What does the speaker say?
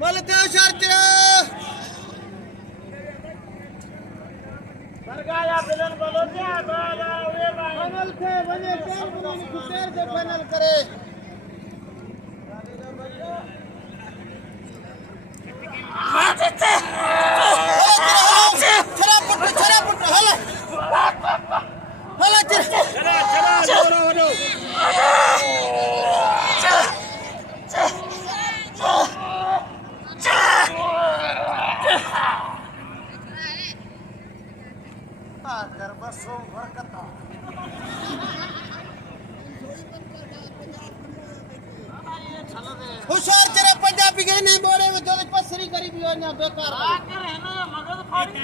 ਮਲਤੇ ਸ਼ਰਚਰਾ ਸਰਗਾਇਆ villain ਬੋਲੋ ਧਿਆਨ ਨਾਲ ਆਵੇ ਭਾਈ ਫਨਲ ਥੇ ਵਨੇ ਟੈਨ ਬੁਨੀ ਖੁਤੇਰ ਦੇ ਫਨਲ करे छरा पुट हला हला चला वडो कर बसो बरकता हुशार चरे पंजाबी के ने बोले में तो पसरी करी भी ना बेकार आ कर है ना मगज फाड़ी